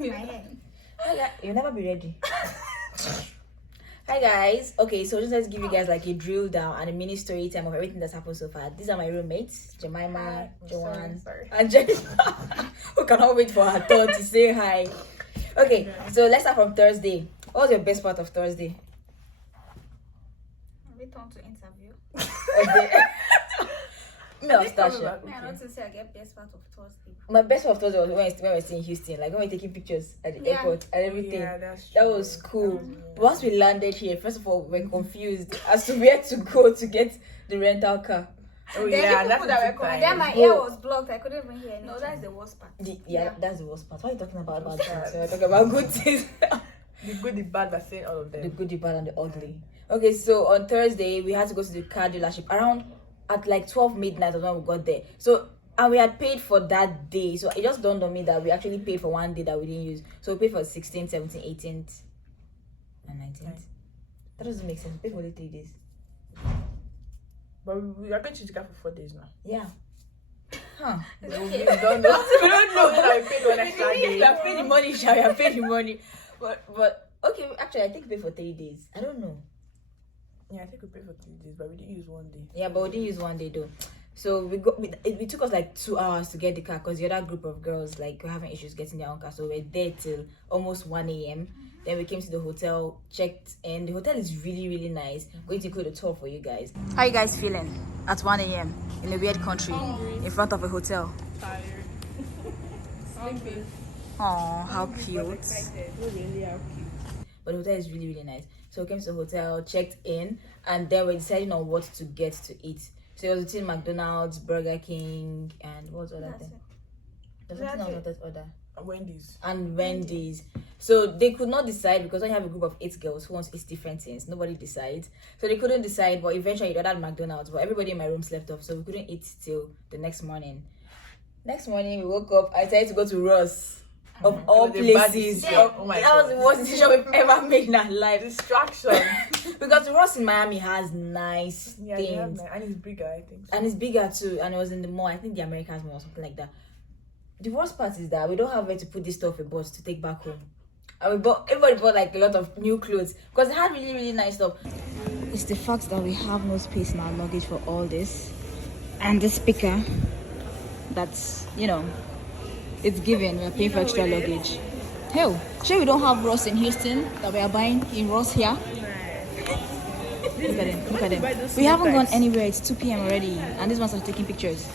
cut my hair. You'll never be ready. Hi guys. Okay, so just let's give you guys like a drill down and a mini story time of everything that's happened so far. These are my roommates, Jemima, Joanne, and Jennifer, who cannot wait for her turn to say hi. Okay, so let's start from Thursday. What was your best part of Thursday? Return to interview. Okay. Me, I'll start. I want to say I get best part of Thursday. My best part of Thursday was when we were in Houston, like when we were taking pictures at the airport and everything. Yeah, that's That true. was cool. But once we landed here, first of all, we were confused as to where to go to get the rental car. Oh Then yeah, the that's people that were coming, then my ear was blocked. I couldn't even hear anything. No, that's the worst part. Yeah, that's the worst part. Why are you talking about bad things? We're talking about good things. the good, the bad, we're saying all of them. The good, the bad, and the ugly. Okay, so on Thursday, we had to go to the car dealership around at like 12 midnight was when we got there. So, and we had paid for that day. So it just dawned on me that we actually paid for one day that we didn't use. So we paid for 16th, 17th, 18th, and 19th. Okay. That doesn't make sense. We paid for only 3 days. But we are going to use the car for 4 days now. Yeah. Huh. We don't know. We don't know that we paid 1 extra day. We have paid the money, shall we have paid the money. But okay, actually I think we paid for 3 days. I don't know. Yeah, I think we paid for 3 days, but we didn't use 1 day. Yeah, but we didn't use 1 day though. So it took us like 2 hours to get the car because the other group of girls like were having issues getting their own car. So we're there till almost 1 a.m. Then we came to the hotel, checked in. The hotel is really, really nice. I'm going to include a tour for you guys. How you guys feeling at 1 a.m. in a weird country in front of a hotel? Tired. Sleeping. Oh, how cute. Really, how cute. But the hotel is really, really nice. So we came to the hotel, checked in, and then we're deciding on what to get to eat. So it was between McDonald's, Burger King, and what was the other thing? There's something else I wanted to order. Wendy's. And Wendy's. So they could not decide because when you have a group of 8 girls who wants to eat different things, nobody decides. So they couldn't decide, but eventually they ordered McDonald's. But everybody in my room slept off, so we couldn't eat till the next morning. Next morning we woke up. I decided to go to Ross. Of all places, oh my that was the worst decision we've ever made in our life. Distraction. Because Ross in Miami has nice Yeah, things, and it's bigger, I think. and it's bigger too. And it was in the mall. I think the Americans mall or something like that. The worst part is that we don't have where to put this stuff we bought to take back home. And everybody bought like a lot of new clothes because they had really, really nice stuff. It's the fact that we have no space in our luggage for all this, and the speaker. That's it's given. We're paying for extra luggage. Hell, sure we don't have Ross in Houston that we are buying in Ross here. Look at them. Look at them. We haven't gone anywhere. It's 2 p.m. already, and these ones are taking pictures.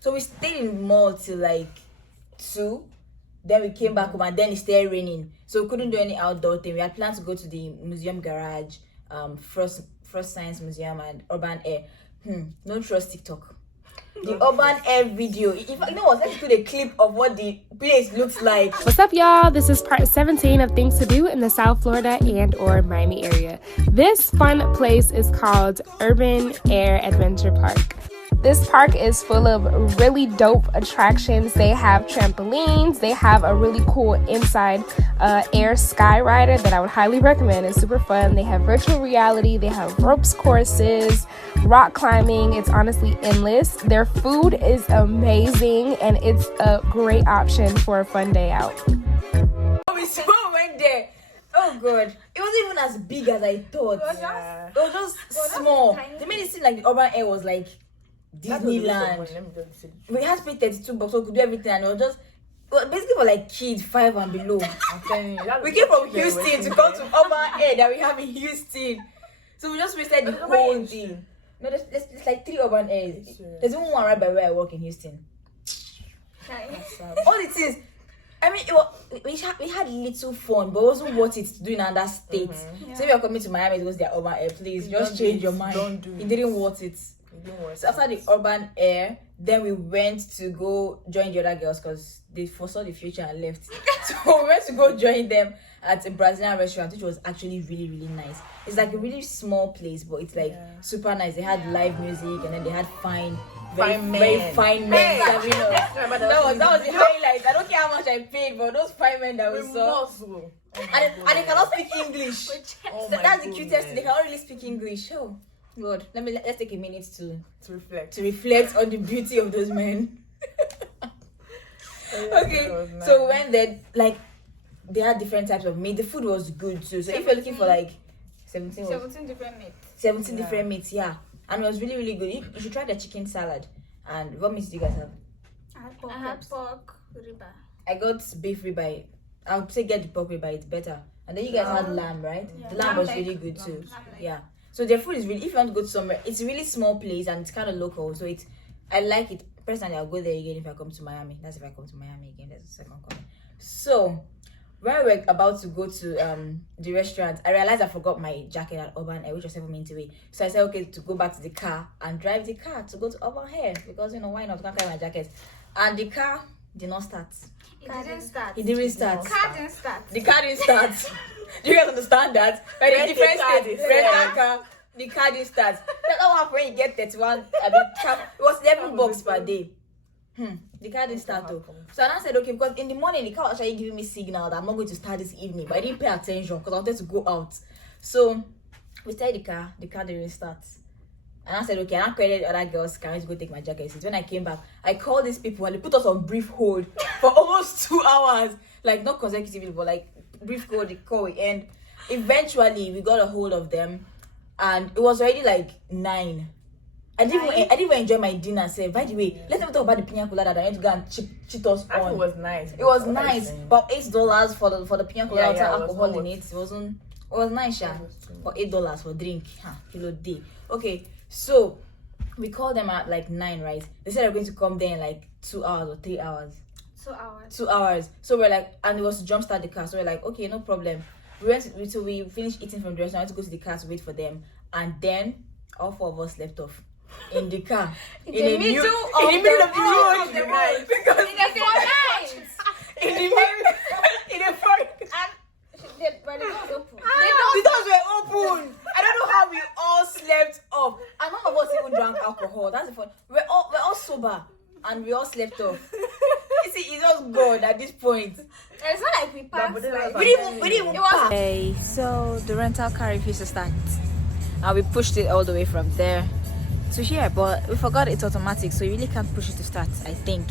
So we stayed in the mall till like 2. Then we came back home, and then it started raining, so we couldn't do any outdoor thing. We had planned to go to the museum garage, Frost Science Museum, and Urban Air. Don't trust TikTok. The Urban Air video. If you know what, let's put a clip of what the place looks like. What's up, y'all? This is part 17 of things to do in the South Florida and or Miami area. This fun place is called Urban Air Adventure Park. This park is full of really dope attractions. They have trampolines. They have a really cool inside air sky rider that I would highly recommend. It's super fun. They have virtual reality. They have ropes courses, rock climbing. It's honestly endless. Their food is amazing, and it's a great option for a fun day out. We so went there. Oh god, it wasn't even as big as I thought. It was just small. They made it seem like the Urban Air was like Disneyland. We had to pay $32, so we could do everything, and it was just basically for like kids 5 and below. I'm telling you, We came from Houston to come to Urban Air that we have in Houston, so we just wasted the whole thing. No, there's like 3 Urban Airs. There's even one right by where I work in Houston. All the things. I mean, we had little fun, but it wasn't worth it to do in another state. So if you're coming to Miami to go to their Urban Air, please just change your mind. Don't do it. It didn't worth it. So after the Urban Air, then we went to go join the other girls because they foresaw the future and left. So we went to go join them at a Brazilian restaurant, which was actually really, really nice. It's like a really small place, but it's like super nice. They had live music, and then they had very fine men. Serving us. That was the highlight. I don't care how much I paid, but those fine men that we saw. And they cannot speak English. That's the cutest thing. They cannot really speak English. Oh God, let's take a minute to reflect on the beauty of those men. Okay, so when they like they had different types of meat. The food was good too. So if you're looking for like 17 different meats. 17 different meats, yeah, and it was really really good. You should try the chicken salad. And what meat do you guys have? I had pork ribeye. I got beef ribeye. I would say get the pork ribeye, it's better. And then you guys had lamb, right? Yeah. The lamb was really good too. Yeah. So their food is really, if you want to go to somewhere, it's a really small place and it's kind of local. So it's, I like it. Personally, I'll go there again if I come to Miami. That's if I come to Miami again. That's the second coming. So when we were about to go to the restaurant, I realized I forgot my jacket at Urban Air, which was 7 minutes away. So I said, okay, to go back to the car and drive the car to go to Urban Air because, you know, why not? I can't carry my jacket. And the car did not start. It didn't start. It didn't start. Car didn't start. The car didn't start. Do you guys understand that? By the different states, rent a car, the car didn't start. That's not what when you get 31. It was 11 bucks per day. The car didn't start though. So I said, okay, because in the morning the car was actually giving me signal that I'm not going to start this evening, but I didn't pay attention because I wanted to go out. So we started the car didn't start. And I said, okay, I created other girls can go take my jacket. When I came back, I called these people and they put us on brief hold for almost 2 hours. Like not consecutively, but like brief hold, the call we end. Eventually we got a hold of them and it was already like 9. I didn't even enjoy my dinner. Say, by the way, let's not talk about the pina colada that I need to go and cheat us on. It was nice. It was nice. About $8 for the pina colada without alcohol in it. It was nice, yeah. For $8 for drink, kilo day. Okay, so we called them at like 9, right? They said they're going to come there in like 2 hours or 3 hours. 2 hours. 2 hours. So we're like, and it was to jumpstart the car. So we're like, okay, no problem. So we finished eating from the restaurant. I went to go to the car to wait for them, and then all 4 of us left off in the car in the middle of the road because in the night. in the forest. But the door was open. The doors were open. I don't know how we all slept off, and none of us even drank alcohol. That's the fun. We're all sober, and we all slept off. You see, it's just God at this point. It's not like we passed. We didn't even pass. Okay, so the rental car refused to start, and we pushed it all the way from there to here, but we forgot it's automatic, so you really can't push it to start, I think.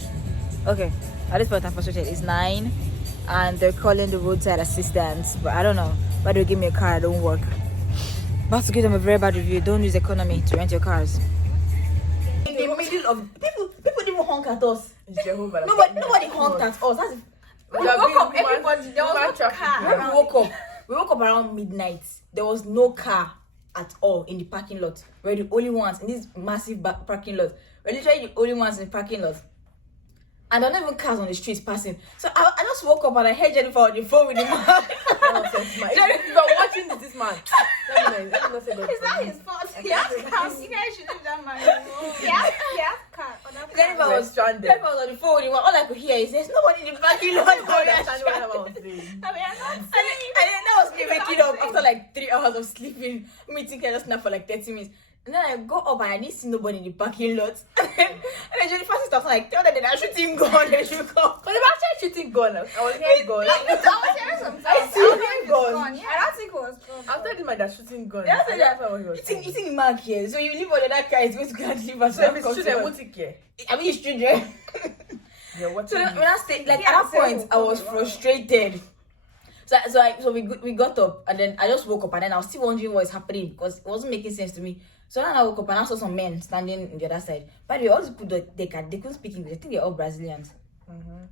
Okay, at this point I'm frustrated. It's 9 and they're calling the roadside assistance, but I don't know why they give me a car that don't work. About to give them a very bad review. Don't use economy to rent your cars. In the middle of people didn't even honk at us. Nobody honked at us. That's When we woke up, everybody, there was no car. when we woke up around midnight. There was no car at all in the parking lot. We're the only ones in this massive parking lot. We're literally the only ones in the parking lot. And there are not even cars on the streets passing. So I just woke up and I heard Jennifer on the phone with the man. If you're watching this man, let me not say that. It's not his fault. He has car. You guys should leave that man alone. He has car. Jennifer was stranded. Jennifer was on the phone with the man. All I could hear is there's nobody in the parking lot. And then I was waking up after like 3 hours of sleeping. Me thinking I just slept for like 30 minutes. And then I go up and I didn't see nobody in the parking lot. And then Jennifer started like, tell them that they're shooting gun, they should come. But they were actually shooting gun. I was hearing gun. I was hearing some sounds. gun. Yeah, I don't think it was gun. I thought my dad shooting gun. Yeah, I said that. You think the mark here? So you leave on the other car, it's going to go and leave us. So if it's children, won't take care. I mean, it's children. Yeah, what? So when I stayed, like at that point, I was frustrated. So we got up and then I just woke up and then I was still wondering what is happening because it wasn't making sense to me. So then I woke up and I saw some men standing on the other side. By the way, all these people they couldn't speak English. I think they're all Brazilians.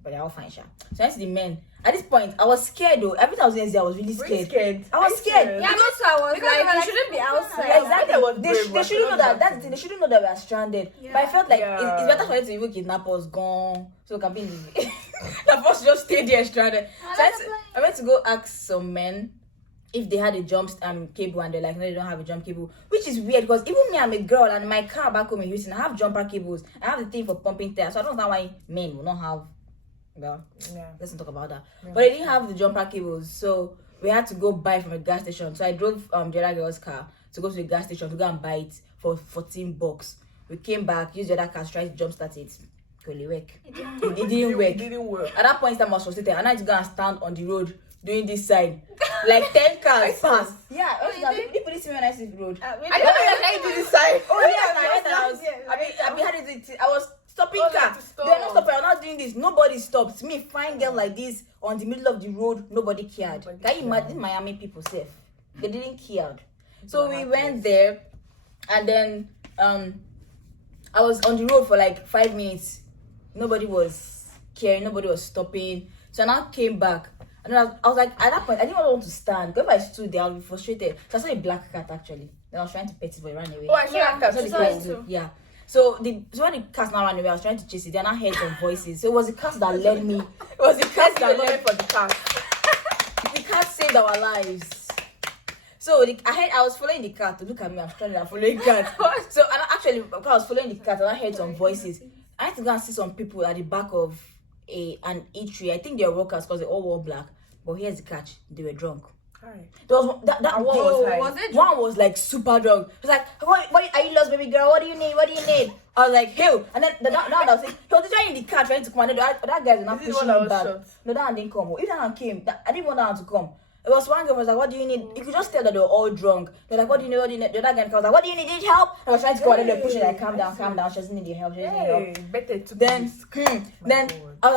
But they're all fine, sure. So I see the men. At this point, I was scared though. Every time I was in there, I was really scared. I was scared. Yeah, because I was like, you shouldn't be outside. Yeah, exactly. They shouldn't know that. That's the thing. They shouldn't know that we are stranded. Yeah. But I felt like it's better for them to even kidnap us, gone, so we can be in the that first just stay there stranded. So I went to go ask some men if they had a jump cable, and they're like, no, they don't have a jump cable, which is weird because even me, I'm a girl, and my car back home in Houston, I have jumper cables. I have the thing for pumping tires, so I don't know why men will not have. Well, let's not talk about that. Yeah. But they didn't have the jumper cables, so we had to go buy from a gas station. So I drove the other girl's car to go to the gas station to go and buy it for $14. We came back, used the other car to try to jumpstart it. It didn't work. At that point, I was frustrated, and I had to go and stand on the road doing this side. Like 10 cars pass. Yeah, people didn't see me when I see the road. I don't know how you do this side. Oh yes, I was stopping Oh, they car. have to stop. They're not stopping. I'm not doing this. Nobody stopped. Me, fine girl like this on the middle of the road. Nobody cared. Nobody Can you cared. imagine Miami people safe? They didn't care. So we went there, and then I was on the road for like 5 minutes. Nobody was caring. Nobody was stopping. So I now came back. And I was like, at that point, I didn't want to stand. Because if I stood there, I would be frustrated. So I saw a black cat actually. Then I was trying to pet it, but it ran away. Oh, I saw that cat. So the saw cat it too. yeah. So when the cat now ran away, I was trying to chase it. Then I heard some voices. So it was the cat that led me. It was the cat that led for the cat. the cat saved our lives. So I was following the cat. Look at me, I'm stranded. I'm following cat. So and actually, because I was following the cat, and I heard some voices. I had to go and see some people at the back of an eatery. I think they were workers because they all wore black. But here's the catch: they were drunk. Hi. There was that And one what was was high? Was it? one was like super drunk. He was like, what are you lost, baby girl? What do you need? What do you need? I was like, hey. And then the now I was saying, he was trying in the car trying to come. And then that guy was not Is it the pushing one that him was back. short? No, that one didn't come. If that one came, I didn't want that one to come. It was one girl who was like, what do you need? You could just tell that they were all drunk. They're like, what do you need? What do you need? The other guy was like, what do you need? Need help? I was trying to go and then they're pushing like, calm down. She doesn't need your help. She doesn't need your help. Hey, better to Then, then God. I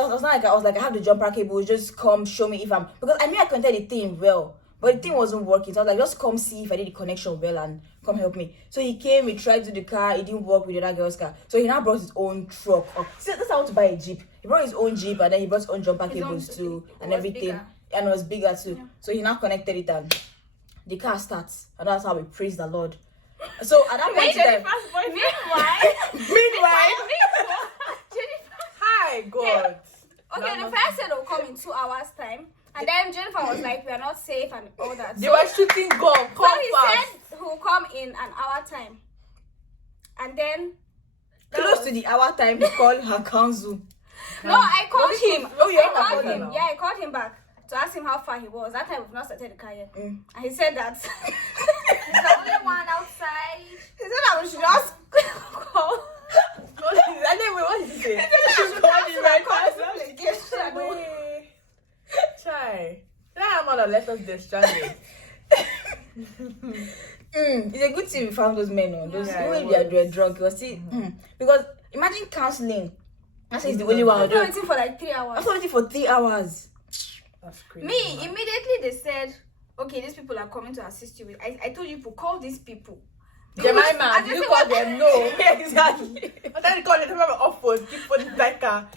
was like, I have the jumper cable. Just come show me if I'm, because I knew I connected the thing well, but the thing wasn't working. So I was like, just come see if I did the connection well and come help me. So he came, we tried to do the car. It didn't work with the other girl's car. So he now brought his own truck up. See, that's how I want to buy a Jeep. He brought his own Jeep and then he brought his own jumper cables too it and was everything. bigger. And it was bigger too. So he now connected it and the car starts. And that's how we praise the Lord. So at that point in time, meanwhile, Hi, God. Okay, the first said they'll come in 2 hours time. And then Jennifer was like, we are not safe and all that. They So, were shooting gun. so Come he fast. said he will come in an hour time. And then close to the hour time, he called her council. no, I called him. Oh, you I have a called call him. now. Yeah, I called him back to ask him how far he was. That time we've not started the car yet. Mm. And he said that he's the only one outside. He said that we should just call. And then what did he say? Chai. That man that left us there stranded. It's a good thing we found those men on those Yeah, when it they were drunk. You see, because imagine counseling. That's the only one. I've been waiting for like 3 hours. After waiting for 3 hours. That's crazy. Me, immediately they said, okay, these people are coming to assist you with. I told you to call these people. Jemima, I did just you say call what- them? No. Exactly. I thought you called them off phone. Keep phone like a.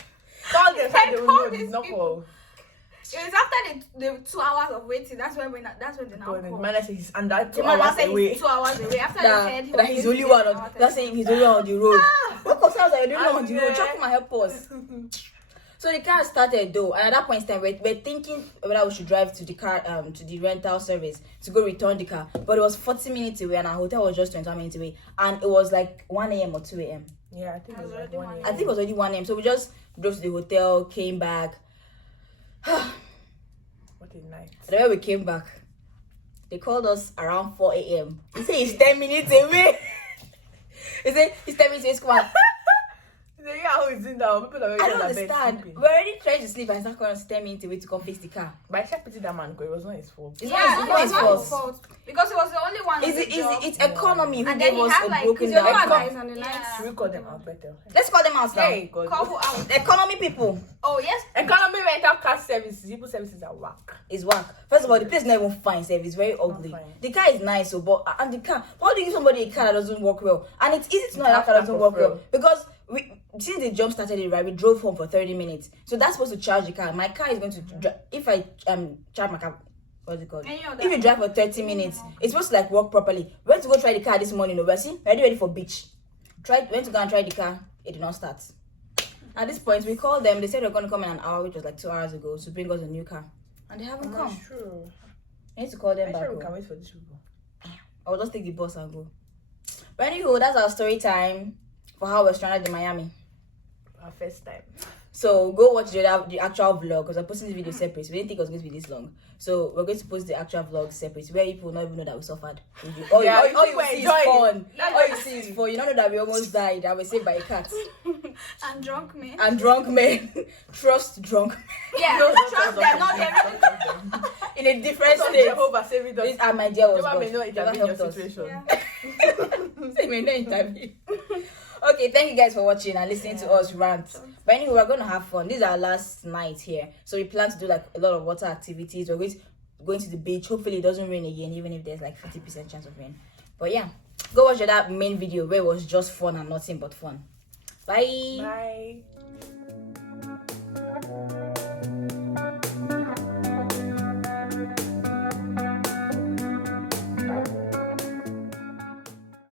Call them. I They will called know. these Not people. call. It was after the 2 hours of waiting. That's when they now But the called. man said he's under 2 The man hours said away. he's 2 hours away. After they said That he's the only one on. That's saying he's the only one on the road. What concerns are you doing on the road? Chuck my help us. So the car started though, and at that point in time, we're thinking whether we should drive to the car, to the rental service to go return the car. But it was 40 minutes away, and our hotel was just 21 minutes away, and it was like 1 a.m. or 2 a.m. Yeah, I think it was like already 1 one. I think it was already 1 a.m. So we just drove to the hotel, came back. What a night. The way we came back, they called us around 4 a.m. He said he's 10 minutes away. He said he's 10 minutes away. Come on. The yeah, how is it now? People are I already don't on their bed understand. sleeping. We're already trying to sleep and it's not calling us 10 minutes away to come fix the car. But I checked pity that man because it was not his fault. It's Yeah, not his fault. fault. Because it was the only one. Is on it? the Is job. it? It's economy who And then gave he us had a like, broken he's the only down. one that is on the line. Yeah. Should we call them out better? Let's call them out now. Hey, God. Call who out? Economy people Oh, yes. Economy rental car services, people services are whack. is whack. First of all, the place is not even fine. Sef. It's very ugly. fine. The car is nice, so but and the car. How do you give somebody a car that doesn't work well? And it's easy to know that car doesn't work well because we since the jump started it right, we drove home for 30 minutes. So that's supposed to charge the car. My car is going to if I charge my car. What's it called? And you know If you drive for 30 minutes, it's supposed to like work properly. We went to go try the car this morning. We're ready for beach. Went to go and try the car. It did not start. At this point, we called them. They said they're going to come in an hour, which was like 2 hours ago, to bring us a new car, and they haven't come. That's true. I need to call them I'm back. sure we oh. can wait for these people. I'll just take the bus and go. But anywho, that's our story time for how we're stranded in Miami. Our first time. So go watch the actual vlog because I'm posting this video separate. We didn't think it was going to be this long. So we're going to post the actual vlog separate where people will not even know that we suffered. All Yeah, you people see is enjoy it. fun. That's All you see is fun. You don't know that we almost died. I was saved by a cat. And drunk me. And drunk men. Trust drunk men. Yeah, No, trust them, not them. In a different Some state. Jehovah saving us. This and my dear was Jehovah God. may not Jehovah intervene in your helped us. situation. Yeah. Say may not intervene. Okay, thank you guys for watching and listening to us rant. But anyway, we're gonna have fun. This is our last night here, so we plan to do like a lot of water activities. We're going to the beach. Hopefully, it doesn't rain again, even if there's like 50% chance of rain. But yeah, go watch that main video where it was just fun and nothing but fun. Bye. Bye.